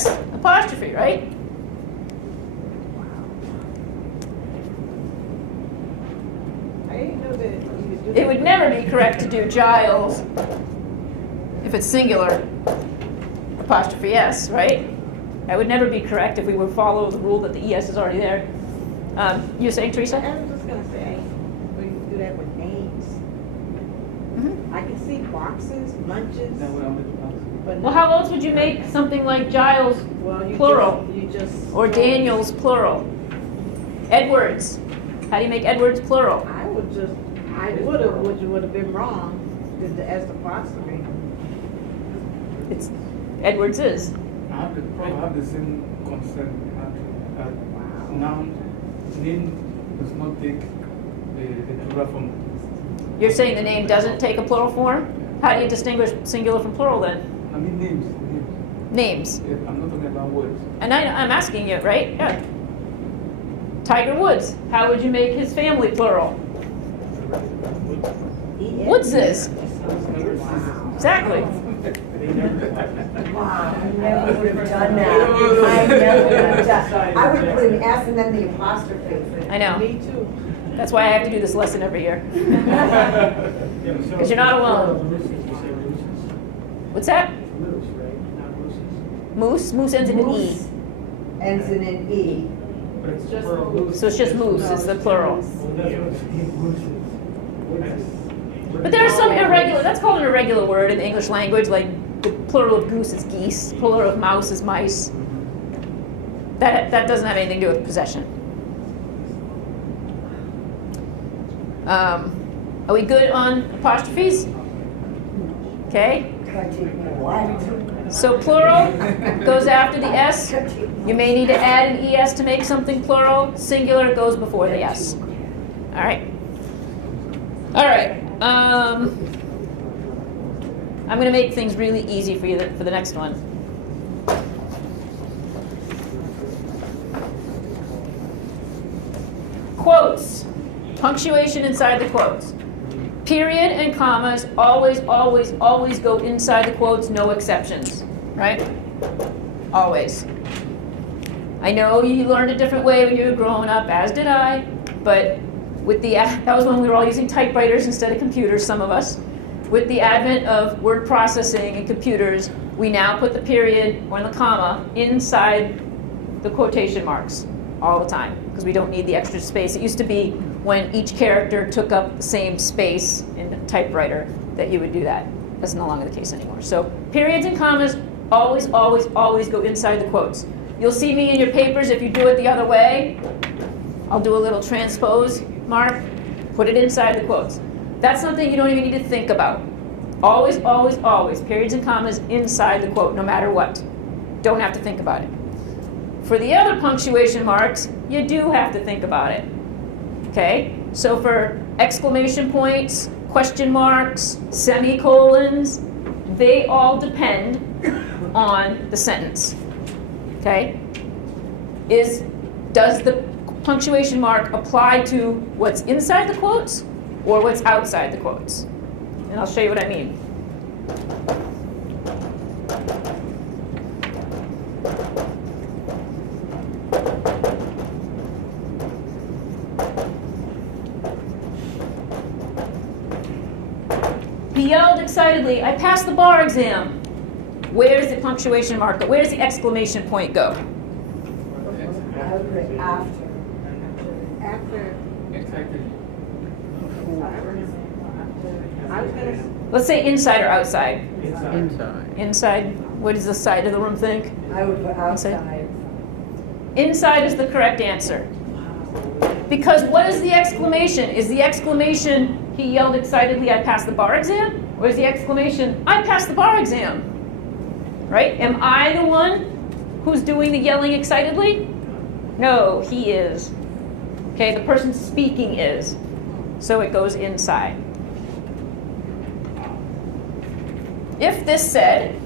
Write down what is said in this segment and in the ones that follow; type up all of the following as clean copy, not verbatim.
S apostrophe, right? I didn't know that you could do It that. would never be correct to do Giles if it's singular apostrophe S, right? That would never be correct if we would follow the rule that the ES is already there. You're saying, Teresa? I was just gonna say, we can do that with names. Mhm. I can see boxes, lunches, but Well, how else would you make something like Giles well, you plural you just or Daniels plural? Edwards. How do you make Edwards plural? I would have been wrong. Did the S apostrophe? It's Edwards is. I have the same concern. Noun, name does not take the plural form. You're saying the name doesn't take a plural form? How do you distinguish singular from plural then? I mean names. Names. Yeah, I'm not talking about words. And I'm asking you, right? Yeah. Tiger Woods. How would you make his family plural? Woodses. Exactly. Wow, I never would have done that. I never would have done. I would put an S and then the apostrophe. I know. Me too. That's why I have to do this lesson every year. Because you're not alone. What's that? Moose. Moose ends in an E. Moose ends in an E. So it's just moose. It's the plural. But there are some irregular. That's called an irregular word in the English language. Like the plural of goose is geese. Plural of mouse is mice. That doesn't have anything to do with possession. Are we good on apostrophes? Okay. What? So plural goes after the S. You may need to add an ES to make something plural. Singular goes before the S. All right. All right. I'm going to make things really easy for you for the next one. Quotes. Punctuation inside the quotes. Period and commas always, always, always go inside the quotes, no exceptions, right? Always. I know you learned a different way when you were growing up, as did I, but with that was when we were all using typewriters instead of computers, some of us. With the advent of word processing and computers, we now put the period or the comma inside the quotation marks all the time because we don't need the extra space. It used to be when each character took up the same space in a typewriter that you would do that. That's no longer the case anymore. So periods and commas always, always, always go inside the quotes. You'll see me in your papers if you do it the other way. I'll do a little transpose mark, put it inside the quotes. That's something you don't even need to think about. Always, always, always, periods and commas inside the quote, no matter what. Don't have to think about it. For the other punctuation marks, you do have to think about it. Okay? So for exclamation points, question marks, semicolons, they all depend on the sentence. Okay? Does the punctuation mark apply to what's inside the quotes or what's outside the quotes? And I'll show you what I mean. He yelled excitedly, "I passed the bar exam." Where's the punctuation mark? Where's the exclamation point go? I would put after. After, Exactly. I was gonna, Let's say inside or outside. Inside. Inside. What does the side of the room think? I would put outside. Inside is the correct answer. Because what is the exclamation? Is the exclamation, he yelled excitedly, "I passed the bar exam"? Or is the exclamation, "I passed the bar exam"? Right? Am I the one who's doing the yelling excitedly? No, he is. Okay, the person speaking is. So it goes inside. If this said,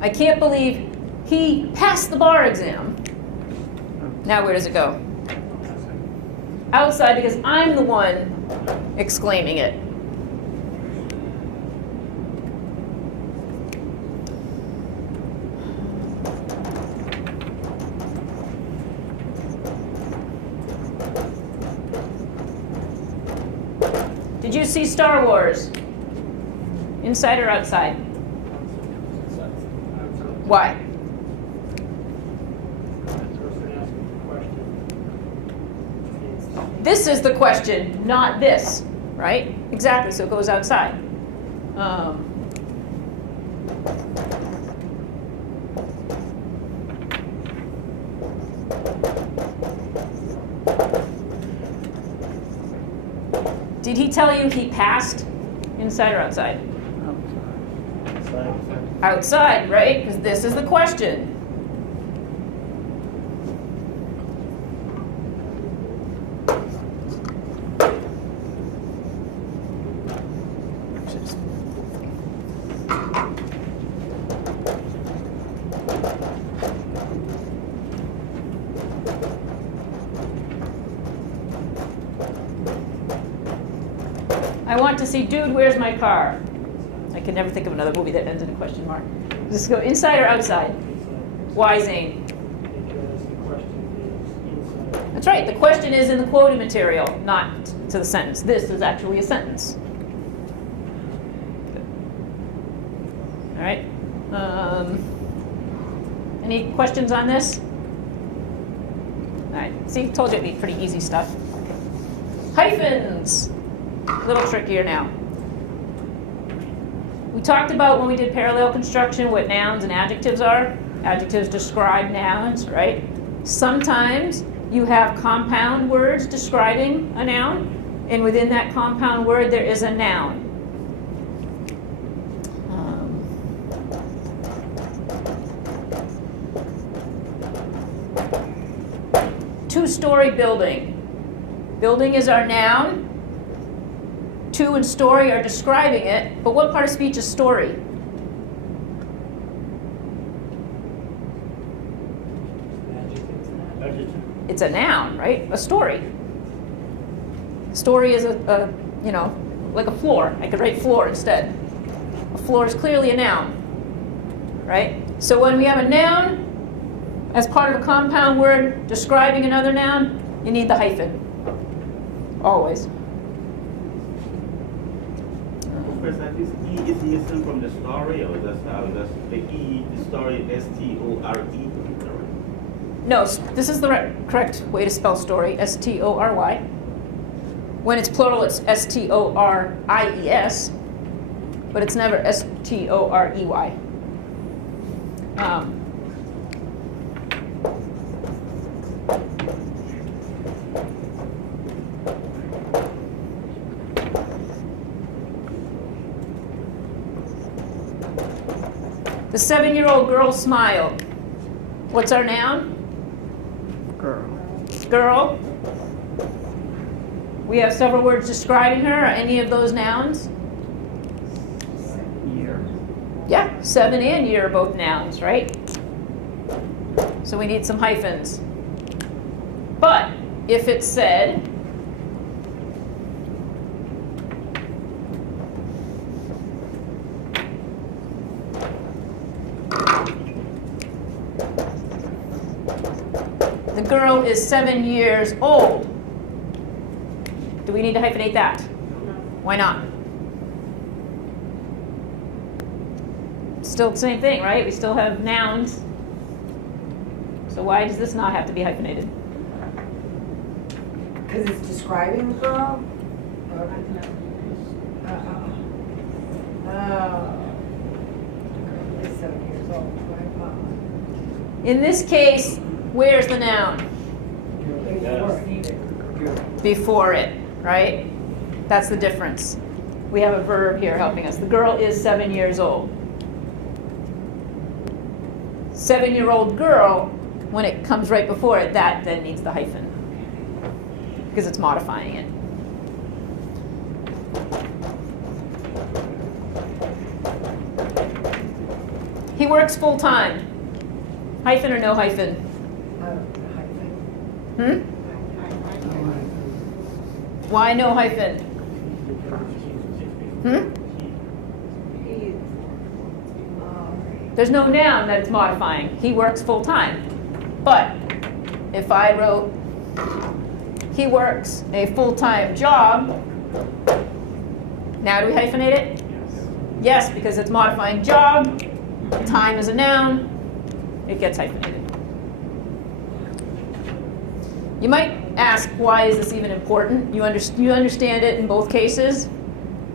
I can't believe he passed the bar exam. Now where does it go? Outside, because I'm the one exclaiming it. Did you see Star Wars? Inside or outside? Why? This is the question, not this, right? Exactly, so it goes outside. Did he tell you he passed? Inside or outside? Outside, right? Because this is the question. I want to see, dude, where's my car? I can never think of another movie that ends in a question mark. Just go inside or outside? Why, Zane? Because the question is inside. That's right. The question is in the quoted material, not to the sentence. This is actually a sentence. All right. Any questions on this? All right. See, told you it'd be pretty easy stuff. Hyphens. A little trickier now. We talked about when we did parallel construction what nouns and adjectives are. Adjectives describe nouns, right? Sometimes you have compound words describing a noun, and within that compound word there is a noun. Two-story building. Building is our noun. To and story are describing it, but what part of speech is story? It's a noun, right? A story. Story is a like a floor. I could write floor instead. A floor is clearly a noun, right? So when we have a noun as part of a compound word describing another noun, you need the hyphen. Always. Professor, this E is missing from the story, or that's the E, the story, S-T-O-R-E? No, this is the correct way to spell story, S-T-O-R-Y. When it's plural, it's S-T-O-R-I-E-S, but it's never S-T-O-R-E-Y. The 7-year-old girl smiled. What's our noun? Girl. Girl. We have several words describing her. Are any of those nouns? Year. Yeah, 7 and year are both nouns, right? So we need some hyphens. But if it said, the girl is 7 years old, do we need to hyphenate that? Why not? Still the same thing, right? We still have nouns. So why does this not have to be hyphenated? Because it's describing the girl? It's 7 years old. In this case, where's the noun? Before it, right? That's the difference. We have a verb here helping us. The girl is 7 years old. 7-year-old girl, when it comes right before it, that then needs the hyphen because it's modifying it. He works full-time. Hyphen or no hyphen? Hmm? Why no hyphen? Hmm? There's no noun that it's modifying. He works full-time. But if I wrote, he works a full-time job, now do we hyphenate it? Yes, because it's modifying job. Time is a noun. It gets hyphenated. You might ask, why is this even important? You understand it in both cases?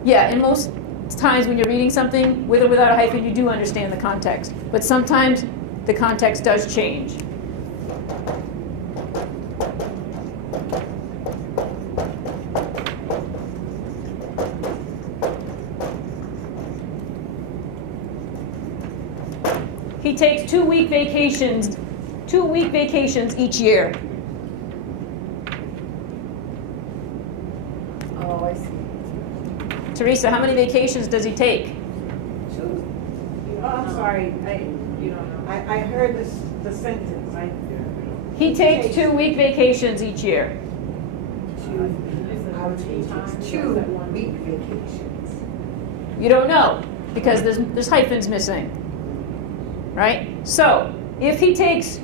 Yeah, in most times when you're reading something, with or without a hyphen, you do understand the context. But sometimes the context does change. He takes 2-week vacations, 2-week vacations each year. Oh, I see. Teresa, how many vacations does he take? Oh, I'm sorry, I heard the sentence, He takes 2-week vacations each year. I would say he takes 2-week vacations. You don't know, because there's hyphens missing. Right? So, if he takes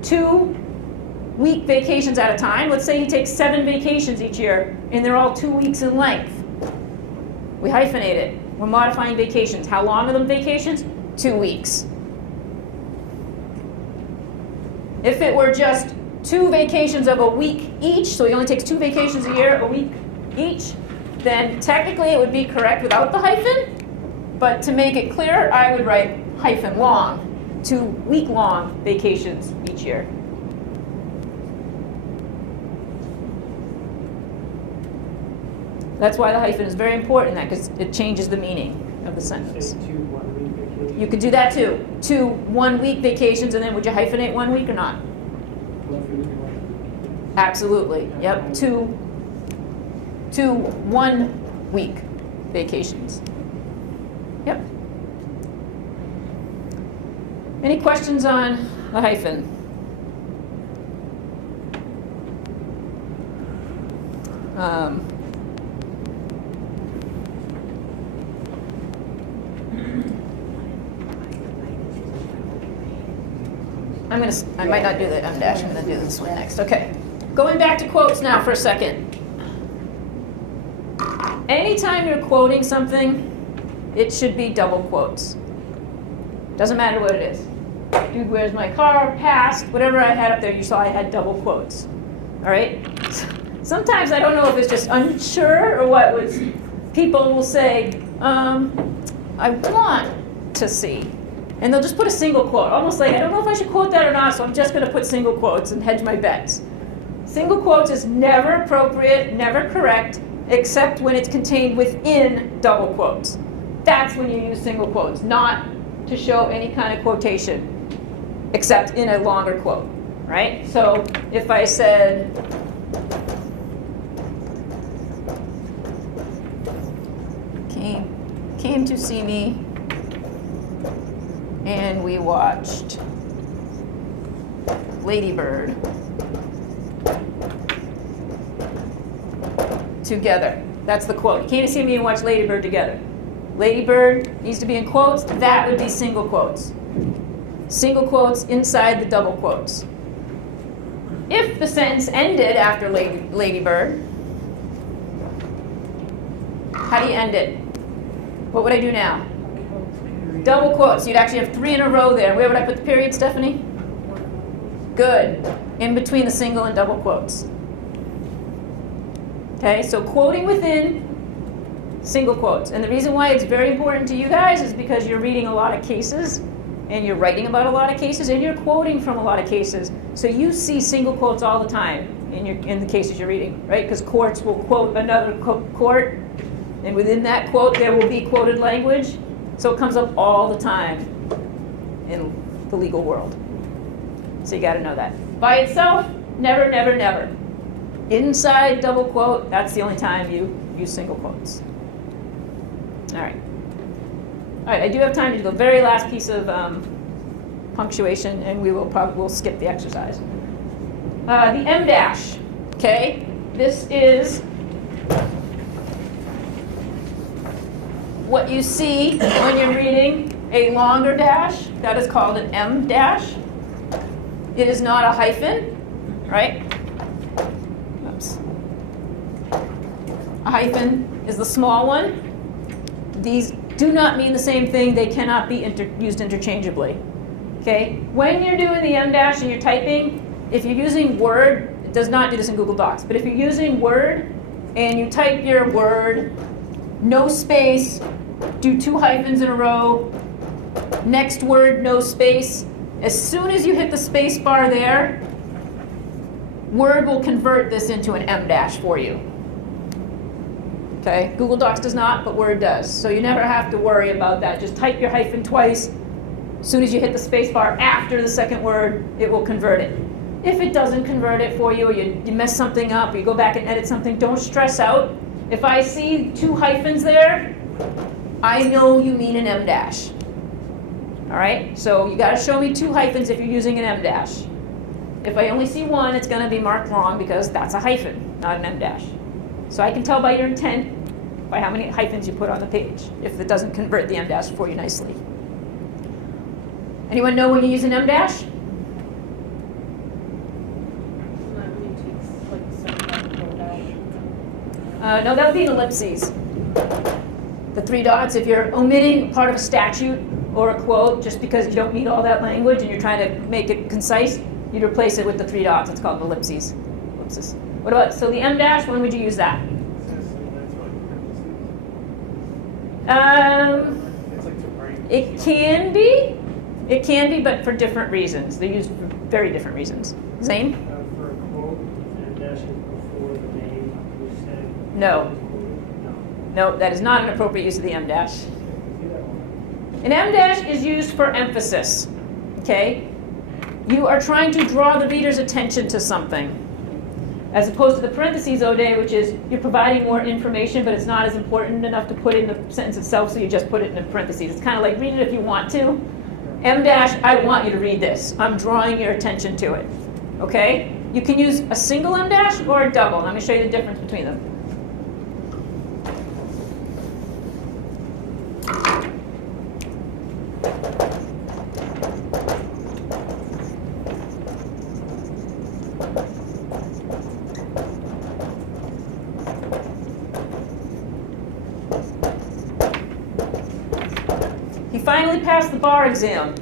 2-week vacations at a time, let's say he takes 7 vacations each year, and they're all 2 weeks in length. We hyphenate it. We're modifying vacations. How long are them vacations? 2 weeks. If it were just 2 vacations of a week each, so he only takes 2 vacations a year, a week each, then technically it would be correct without the hyphen. But to make it clear, I would write hyphen long, 2 week-long vacations each year. That's why the hyphen is very important, because it changes the meaning of the sentence. Say 2 1-week vacations. You could do that too. 2 1-week vacations, and then would you hyphenate 1 week or not? Absolutely. Yep. 2 1-week vacations. Yep. Any questions on the hyphen? I might not do that. I'm actually going to do this one next. Okay. Going back to quotes now for a second. Anytime you're quoting something, it should be double quotes. Doesn't matter what it is. Dude, where's my car? Passed. Whatever I had up there, you saw I had double quotes. All right? Sometimes I don't know if it's just unsure or what was. People will say, I want to see. And they'll just put a single quote. Almost like, I don't know if I should quote that or not, so I'm just going to put single quotes and hedge my bets. Single quotes is never appropriate, never correct, except when it's contained within double quotes. That's when you use single quotes, not to show any kind of quotation, except in a longer quote, right? So if I said, came to see me, and we watched Lady Bird together. That's the quote. You came to see me and watched Lady Bird together. Lady Bird needs to be in quotes. That would be single quotes. Single quotes inside the double quotes. If the sentence ended after Lady Bird, how do you end it? What would I do now? Double quotes. You'd actually have 3 in a row there. Where would I put the period, Stephanie? Good. In between the single and double quotes. Okay, so quoting within single quotes. And the reason why it's very important to you guys is because you're reading a lot of cases, and you're writing about a lot of cases, and you're quoting from a lot of cases. So you see single quotes all the time in the cases you're reading, right? Because courts will quote another court, and within that quote there will be quoted language. So it comes up all the time in the legal world. So you got to know that. By itself, never, never, never. Inside double quote, that's the only time you use single quotes. All right. All right, I do have time to do the very last piece of punctuation, and we'll skip the exercise. The M dash, okay? This is what you see when you're reading a longer dash. That is called an M dash. It is not a hyphen, right? Oops. A hyphen is the small one. These do not mean the same thing. They cannot be used interchangeably. Okay? When you're doing the M dash and you're typing, if you're using Word, it does not do this in Google Docs, but if you're using Word and you type your word, no space, do 2 hyphens in a row, next word, no space, as soon as you hit the space bar there, Word will convert this into an M dash for you. Okay? Google Docs does not, but Word does. So you never have to worry about that. Just type your hyphen twice. As soon as you hit the space bar after the second word, it will convert it. If it doesn't convert it for you, or you mess something up, or you go back and edit something, don't stress out. If I see 2 hyphens there, I know you mean an M dash. All right? So you got to show me 2 hyphens if you're using an M dash. If I only see 1, it's going to be marked wrong because that's a hyphen, not an M dash. So I can tell by your intent by how many hyphens you put on the page if it doesn't convert the M dash for you nicely. Anyone know when you use an M dash? No, that would be an ellipses. The 3 dots, if you're omitting part of a statute or a quote just because you don't need all that language and you're trying to make it concise, you'd replace it with the 3 dots. It's called an ellipses. Ellipsis. What about, so the M dash, when would you use that? It can be. It can be, but for different reasons. They're used for very different reasons. Zane? For a quote, and dash is before the name, you said. No. No, that is not an appropriate use of the M dash. An M dash is used for emphasis. Okay? You are trying to draw the reader's attention to something. As opposed to the parentheses ode, which is you're providing more information, but it's not as important enough to put in the sentence itself, so you just put it in parentheses. It's kind of like read it if you want to. M dash, I want you to read this. I'm drawing your attention to it. Okay? You can use a single M dash or a double. Let me show you the difference between them. Finally passed the bar exam,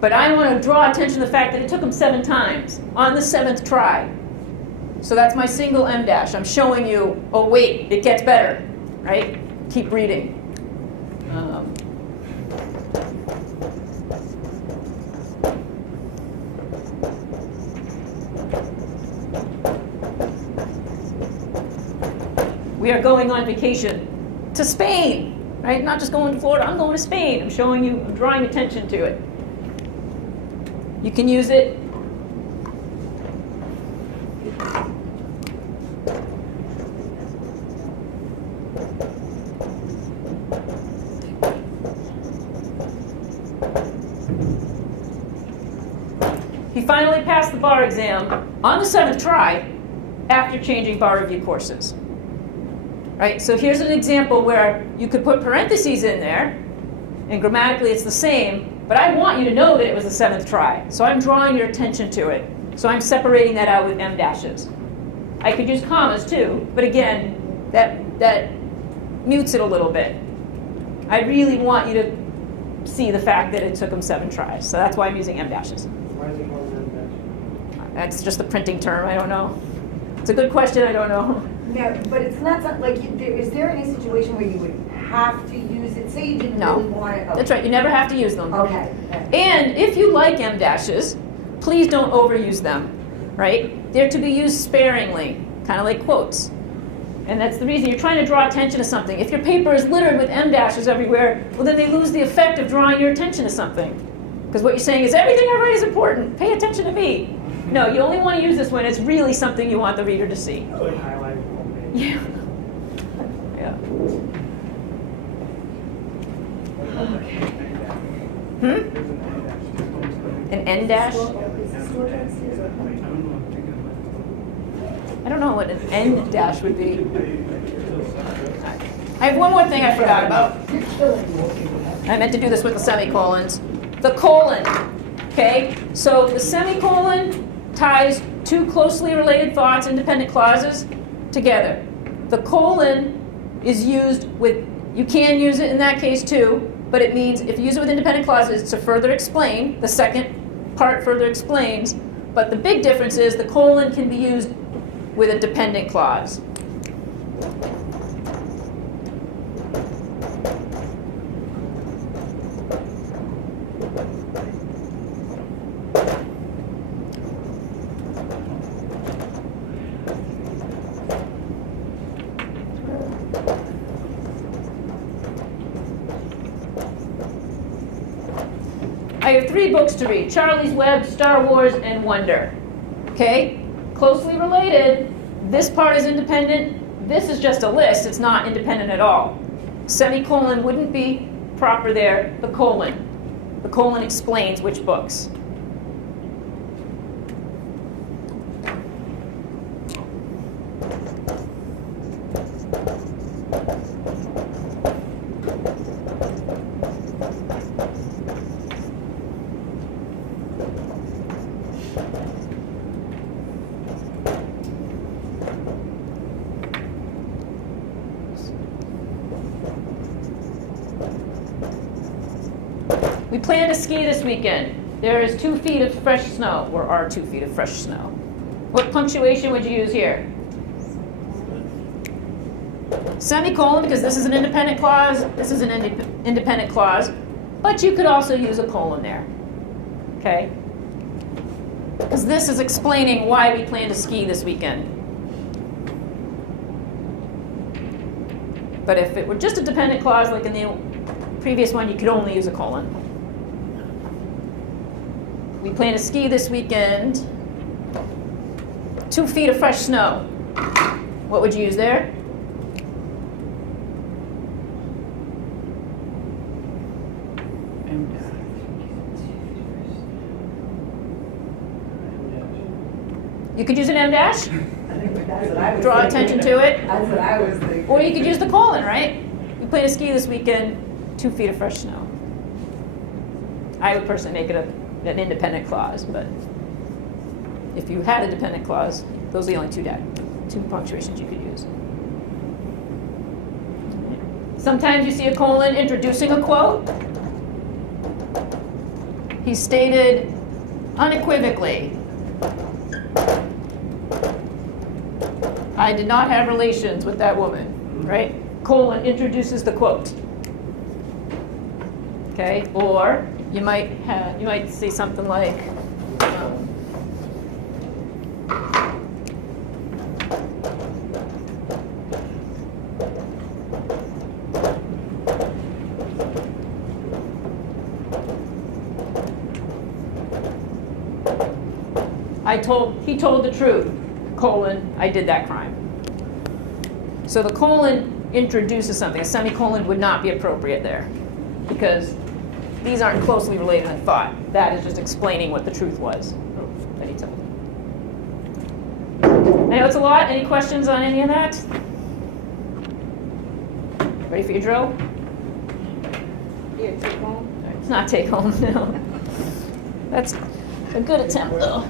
but I want to draw attention to the fact that it took him 7 times on the 7th try. So that's my single M dash. I'm showing you, oh wait, it gets better, right? Keep reading. We are going on vacation to Spain. Right? Not just going to Florida, I'm going to Spain. I'm showing you, I'm drawing attention to it. You can use it. He finally passed the bar exam on the 7th try after changing bar review courses. Right? So here's an example where you could put parentheses in there, and grammatically it's the same, but I want you to know that it was the 7th try. So I'm drawing your attention to it. So I'm separating that out with M dashes. I could use commas too, but again, that mutes it a little bit. I really want you to see the fact that it took him 7 tries. So that's why I'm using M dashes. Why is it called an M dash? That's just a printing term, I don't know. It's a good question, I don't know. No, but it's not something like, is there any situation where you would have to use it? Say you didn't really want it. That's right, you never have to use them. Okay. And if you like M dashes, please don't overuse them, right? They're to be used sparingly, kind of like quotes. And that's the reason you're trying to draw attention to something. If your paper is littered with M dashes everywhere, well then they lose the effect of drawing your attention to something. Because what you're saying is, everything I write is important, pay attention to me. No, you only want to use this when it's really something you want the reader to see. It's like highlighting the whole page. Yeah. Yeah. An N dash? I don't know, I'm thinking I don't know what an N dash would be. I have one more thing I forgot about. I meant to do this with the semicolons. The colon, okay? So the semicolon ties two closely related thoughts, independent clauses, together. The colon is used with, you can use it in that case too, but it means if you use it with independent clauses, it's to further explain. The second part further explains, but the big difference is the colon can be used with a dependent clause. I have 3 books to read: Charlie's Web, Star Wars, and Wonder. Okay? Closely related. This part is independent. This is just a list. It's not independent at all. Semicolon wouldn't be proper there. The colon. The colon explains which books. We plan to ski this weekend. There is 2 feet of fresh snow, or are 2 feet of fresh snow. What punctuation would you use here? Semicolon, because this is an independent clause, this is an independent clause, but you could also use a colon there, okay? Because this is explaining why we plan to ski this weekend. But if it were just a dependent clause like in the previous one, you could only use a colon. We plan to ski this weekend. 2 feet of fresh snow. What would you use there? You could use an M dash. I think that's what I was Draw thinking. attention to it. That's what I was thinking. Or you could use the colon, right? We plan to ski this weekend, 2 feet of fresh snow. I would personally make it an independent clause, but if you had a dependent clause, those are the only 2 punctuations you could use. Sometimes you see a colon introducing a quote. He stated unequivocally, I did not have relations with that woman, right? Colon introduces the quote. Okay, or you might say something like, he told the truth, colon, I did that crime. So the colon introduces something. A semicolon would not be appropriate there because these aren't closely related in thought. That is just explaining what the truth was that he told. I know it's a lot. Any questions on any of that? Ready for your drill? Yeah, take home. It's not take home, no. That's a good attempt, though.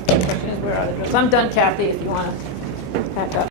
Questions? Where are the drills? I'm done, Kathy, if you want to pack up.